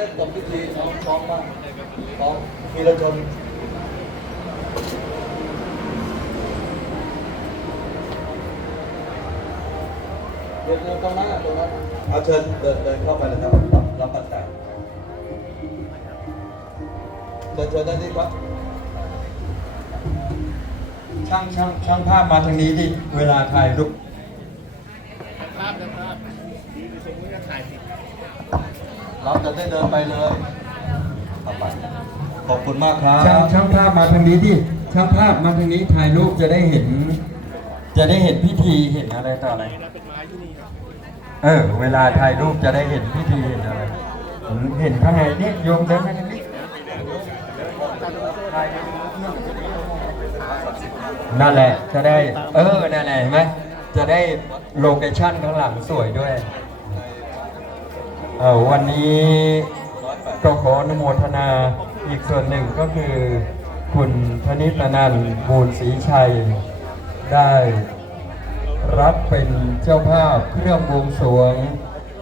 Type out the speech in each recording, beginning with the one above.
ได้จบพิธีน้องฟ้องบ้างฟ้องมีระชนเดินตรงนั้นตรงนั้นเอาเชิญเดินเดินเข้าไปเลยครับรับรับปัจจัยเชิญเชิญได้ที่ครับช่างช่างช่างภาพมาทางนี้ดิเวลาถ่ายรูปภาพนะครับถ่ายติด เราจะได้เดินไปเลยเอาไปขอบคุณมากครับช่างช่างภาพมาทางนี้ดิช่างภาพมาทางนี้ถ่ายรูปจะได้เห็น จะได้เห็นพิธีเห็นอะไรต่ออะไรเออ เวลาถ่ายรูปจะได้เห็นพิธีเห็นอะไรอืมเห็นข้างในนี่โยมเดินมาทางนี้นั่นแหละจะได้ เออนั่นแหละเห็นไหมจะได้โลเคชั่นข้างหลังสวยด้วยเออ วันนี้ก็ขออนุโมทนาอีกส่วนหนึ่งก็คือ คุณธนิตนันท์มูลศรีชัย ได้รับเป็นเจ้าภาพเครื่องบวงสรวง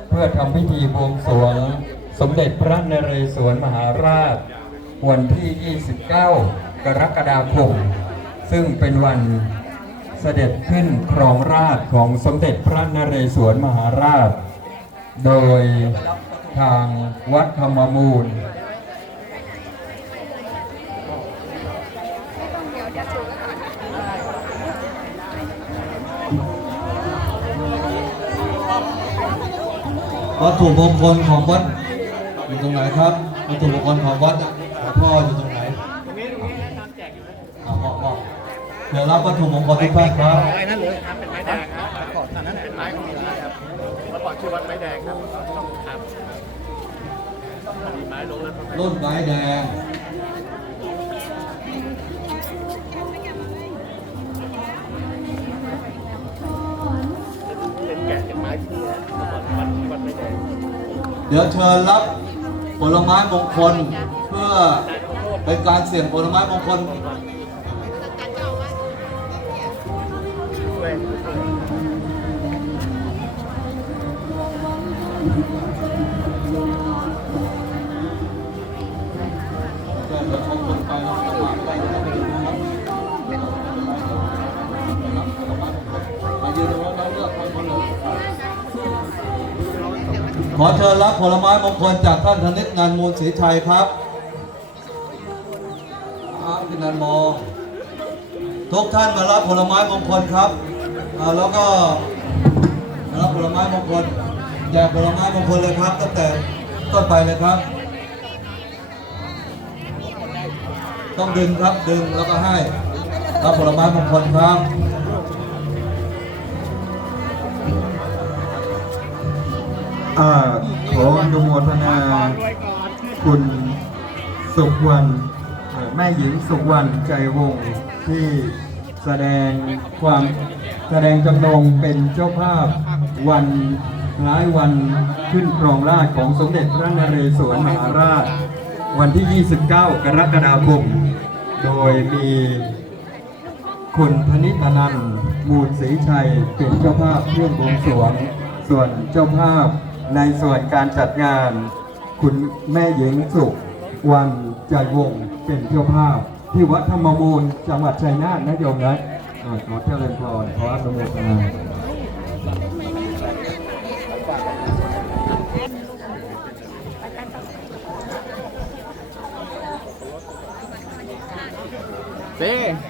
เพื่อทำพิธีบวงสรวง สมเด็จพระนเรศวรมหาราช วันที่ 29 กรกฎาคมซึ่งเป็นวันเสด็จขึ้นครองราชของสมเด็จพระนเรศวรมหาราช โดยทางวัดธรรมมูล วัตถุมงคลของวัดอยู่ตรงไหนครับ วัตถุมงคลของวัดอะหลวงพ่ออยู่ตรงไหนอ่ามอบมอบเดี๋ยวรับวัตถุมงคลทุกท่านครับไม้นั่นเลยครับเป็นไม้แดงครับก่อนตอนนั้นเป็นไม้ของ เราครับเมื่อก่อนชื่อวัดไม้แดงครับครับมีไม้ลงแล้วรุ่นไม้แดงเป็นแกะเป็นไม้ที่นี่เมื่อก่อนวัดวัดไม้แดงเดี๋ยวเชิญรับผลไม้มงคลเพื่อเป็นการเสี่ยงผลไม้มงคล ขอเชิญรับผลไม้มงคลจากท่านธนิตนันมูลศรีชัยครับอาพี่นันมอทุกท่านมารับผลไม้มงคลครับแล้วก็รับผลไม้มงคล แจกผลไม้มงคลเลยครับตั้งแต่ต้นไปเลยครับ ต้องดึงครับดึงแล้วก็ให้รับผลไม้มงคลครับอขออนุโมทนา คุณสุขวันแม่หญิงสุขวันใจวงที่แสดงความแสดงจำนงเป็นเจ้าภาพวัน คล้ายวันขึ้นครองราชของสมเด็จพระนเรศวรมหาราช วันที่ 29 กรกฎาคม โดยมีคุณธนิตนันท์มูลศรีชัยเป็นเจ้าภาพเครื่องบวงสรวง ส่วนเจ้าภาพในส่วนการจัดงาน คุณแม่หญิงสุข วันใจวงศ์เป็นเจ้าภาพ ที่วัดธรรมมูลจังหวัดชัยนาทนะโยมนะขอเจริญพรขออนุโมทนา เ